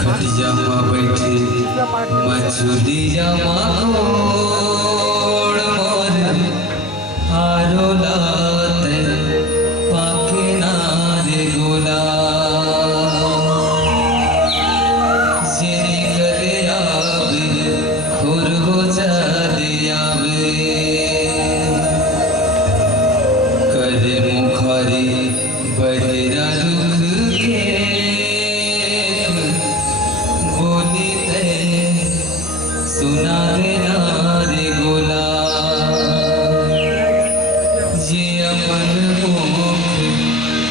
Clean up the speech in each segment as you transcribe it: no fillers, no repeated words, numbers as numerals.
खटिया बैठे मछुदी जमा कोड़ मोर हारो लाते पाके नारे गोला जेने करे आवे खुर हो जाले आवे करे मुखारी बहेरा रुख के बोली ते सुना देना रे गोला ये अपन मुख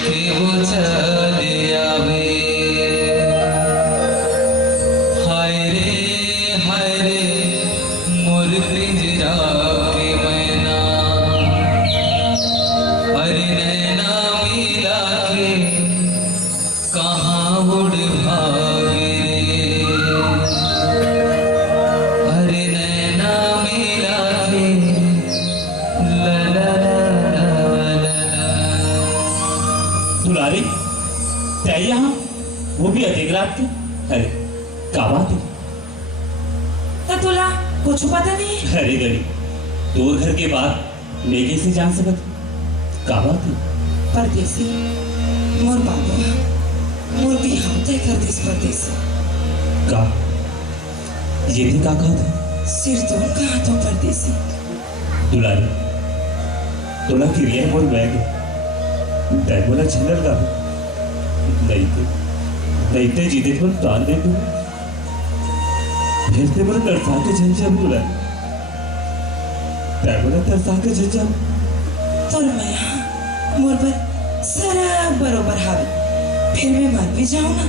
के वो चले आवे हाय रे मोर पिंजरा के मैना हरे नैना मिला के कहाँ उड़ भागे हरे नैना मिला के ला ला ला ला ला। दुलारी त्या यहाँ वो भी अधिक रात की अरे का बात है तो तुला कुछ पता नहीं अरे गरी दूर घर के बाद मैं कैसे जान सकत का बात है परदेसी मोर बाबू मोर भी हम तय कर दिस परदेसी का ये भी का कहा था सिर तो कहा तो परदेसी दुलारी तुला किरिया मोर बैग बैग बोला छंदर का नहीं ते जीते पर तान दे तू फिर ते बोला तरसा के झंझा तुला बैग बोला तरसा के झंझा तो मैं मोर पर सारा बरोबर हावे फिर मैं मर भी जाऊं ना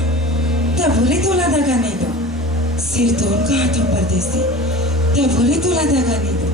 तब बोले तुला दगा नहीं दो सिर तो कहा तो परदेसी तब बोले तुला दगा नहीं दो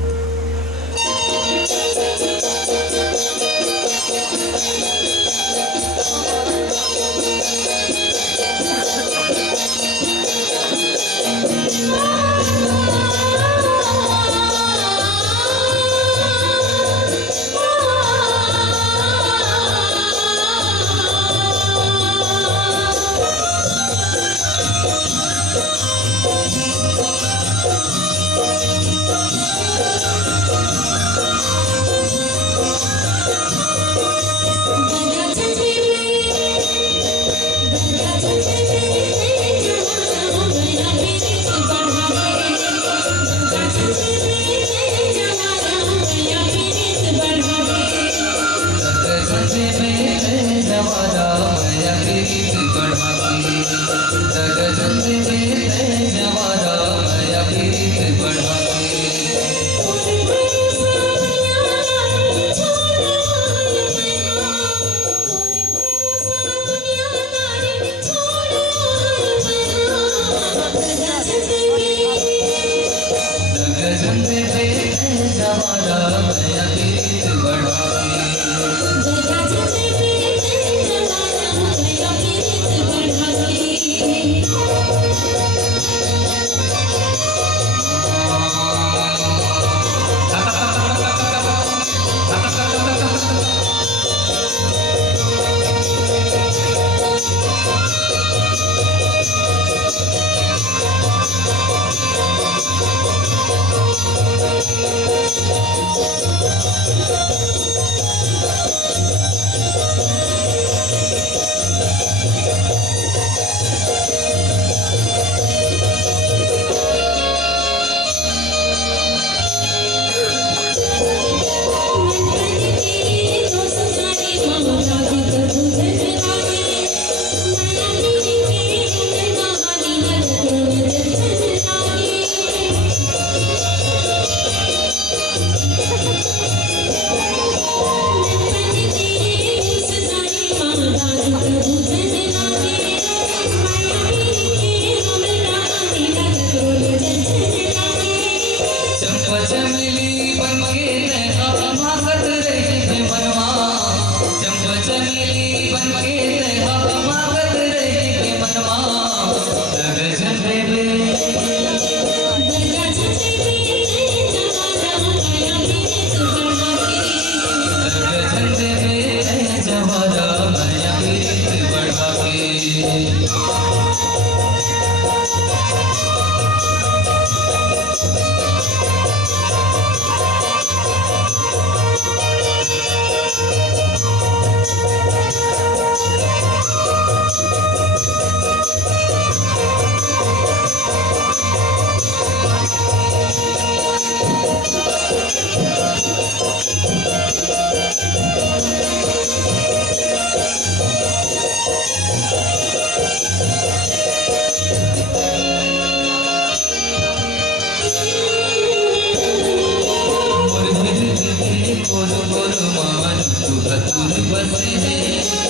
धतुर बसे